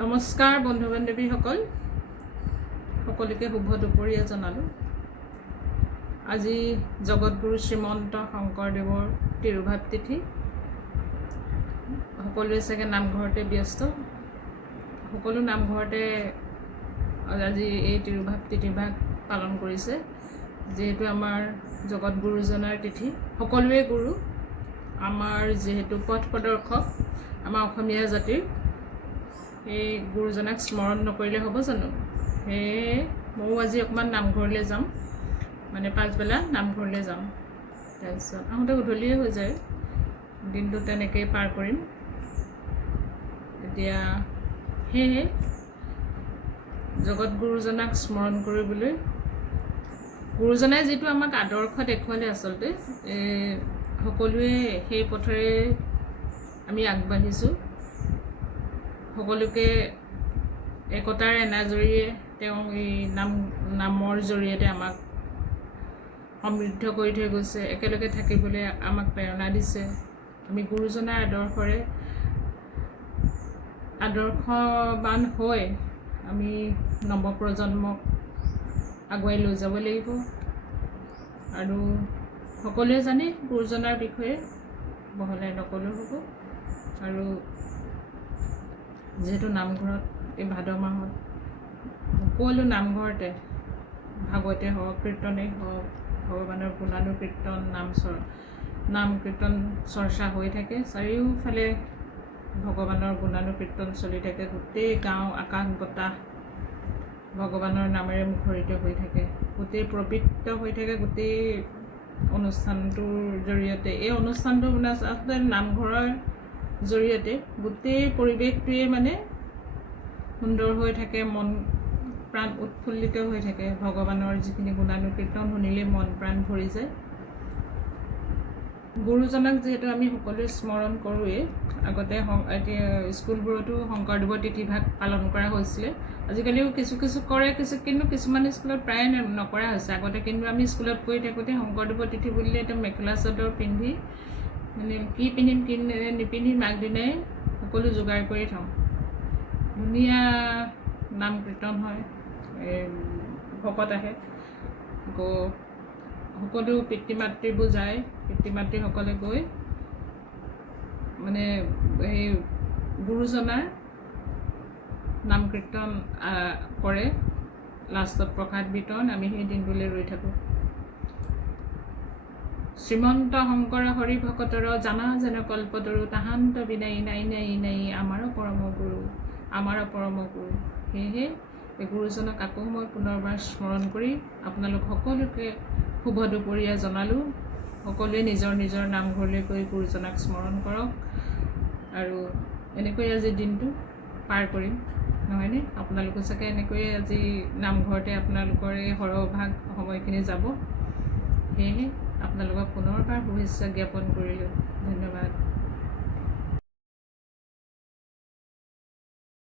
নমস্কাৰ বন্ধু বান্ধৱীসকল, সকলোকে শুভ দুপৰীয়া জনালোঁ। আজি জগতগুৰু শ্ৰীমন্ত শংকৰদেৱৰ তিৰুভাৱ তিথি। সকলোৱে চাগে নামঘৰতে ব্যস্ত। সকলো নামঘৰতে আজি এই তিৰুভাৱ তিথিভাগ পালন কৰিছে। যিহেতু আমাৰ জগতগুৰুজনাৰ তিথি, সকলোৱে গুৰু, আমাৰ যিহেতু পথ প্ৰদৰ্শক আমাৰ অসমীয়া জাতিৰ, এই গুৰুজনাক স্মৰণ নকৰিলে হ'ব জানো? সেয়ে ময়ো আজি অকণমান নামঘৰলৈ যাম, মানে পাছবেলা নামঘৰলৈ যাম। তাৰপিছত আহোঁতে গধূলিয়ে হৈ যায়, দিনটো তেনেকৈয়ে পাৰ কৰিম। এতিয়া সেয়েহে জগতগুৰুজনাক স্মৰণ কৰিবলৈ, গুৰুজনাই যিটো আমাক আদৰ্শ দেখুৱালে, আচলতে সকলোৱে সেই পথেৰে আমি আগবাঢ়িছোঁ। সকলোকে একতাৰ এনাজৰীয়ে তেওঁ এই নামৰ জৰিয়তে আমাক সমৃদ্ধ কৰি থৈ গৈছে, একেলগে থাকিবলৈ আমাক প্ৰেৰণা দিছে। আমি গুৰুজনাৰ আদৰ্শবান হৈ আমি নৱপ্ৰজন্মক আগুৱাই লৈ যাব লাগিব। আৰু সকলোৱে জানে গুৰুজনাৰ বিষয়ে, বহলাই নকলেও হ'ব। আৰু যিহেতু নামঘৰত এই ভাদ মাহত সকলো নামঘৰতে ভাগৱতে হওক, কীৰ্তনেই হওক, ভগৱানৰ গুণানুকীৰ্তন, নাম কীৰ্তন চৰ্চা হৈ থাকে। চাৰিওফালে ভগৱানৰ গুণানুকীৰ্তন চলি থাকে। গোটেই গাঁও, আকাশ বতাহ ভগৱানৰ নামেৰে মুখৰিত হৈ থাকে, গোটেই প্ৰবৃত্ত হৈ থাকে। গোটেই অনুষ্ঠানটোৰ জৰিয়তে, এই অনুষ্ঠানটো মানে আচলতে নামঘৰৰ জৰিয়তে গোটেই পৰিৱেশটোৱে মানে সুন্দৰ হৈ থাকে, মন প্ৰাণ উৎফুল্লিত হৈ থাকে। ভগৱানৰ যিখিনি গুণানুকীৰ্তন শুনিলে মন প্ৰাণ ভৰি যায়। গুৰুজনাক যিহেতু আমি সকলোৱে স্মৰণ কৰোঁৱেই, আগতে এতিয়া স্কুলবোৰতো শংকৰদেৱৰ তিথিভাগ পালন কৰা হৈছিলে। আজিকালিও কিছু কৰে, কিন্তু কিছুমান স্কুলত প্ৰায় নকৰা হৈছে। আগতে কিন্তু আমি স্কুলত পঢ়ি থাকোঁতে শংকৰদেৱৰ তিথি বুলিলে এতিয়া মেখেলা চাদৰ পিন্ধি, মানে কি পিন্ধিম কি নিপিন্ধিম আগদিনাই সকলো যোগাৰ কৰি থওঁ। ধুনীয়া নাম কীৰ্তন হয়, ভকত আহে, আকৌ সকলো পিতৃ মাতৃবোৰ যায়। পিতৃ মাতৃসকলে গৈ মানে এই গুৰুজনাৰ নাম কীৰ্তন কৰে। লাষ্টত প্ৰসাদ বিতৰণ, আমি সেই দিনটোলৈ ৰৈ থাকোঁ। শ্ৰীমন্ত শংকৰ হৰি ভকতৰ জানা যেন কল্পতৰু, তাহান্ত বিনাই নাই নাই নাই আমাৰ পৰম গুৰু, আমাৰ পৰম গুৰু। সেয়েহে এই গুৰুজনক আকৌ মই পুনৰবাৰ স্মৰণ কৰি আপোনালোক সকলোকে শুভ দুপৰীয়া জনালোঁ। সকলোৱে নিজৰ নিজৰ নামঘৰলৈ গৈ গুৰুজনাক স্মৰণ কৰক, আৰু এনেকৈ আজি দিনটো পাৰ কৰিম, নহয়নে? আপোনালোকো চাগে এনেকৈয়ে আজি নামঘৰতে আপোনালোকৰ এই সৰহভাগ সময়খিনি যাব। সেয়েহে আপোনালোকক পুনৰবাৰ শুভেচ্ছা জ্ঞাপন কৰিলোঁ। ধন্যবাদ।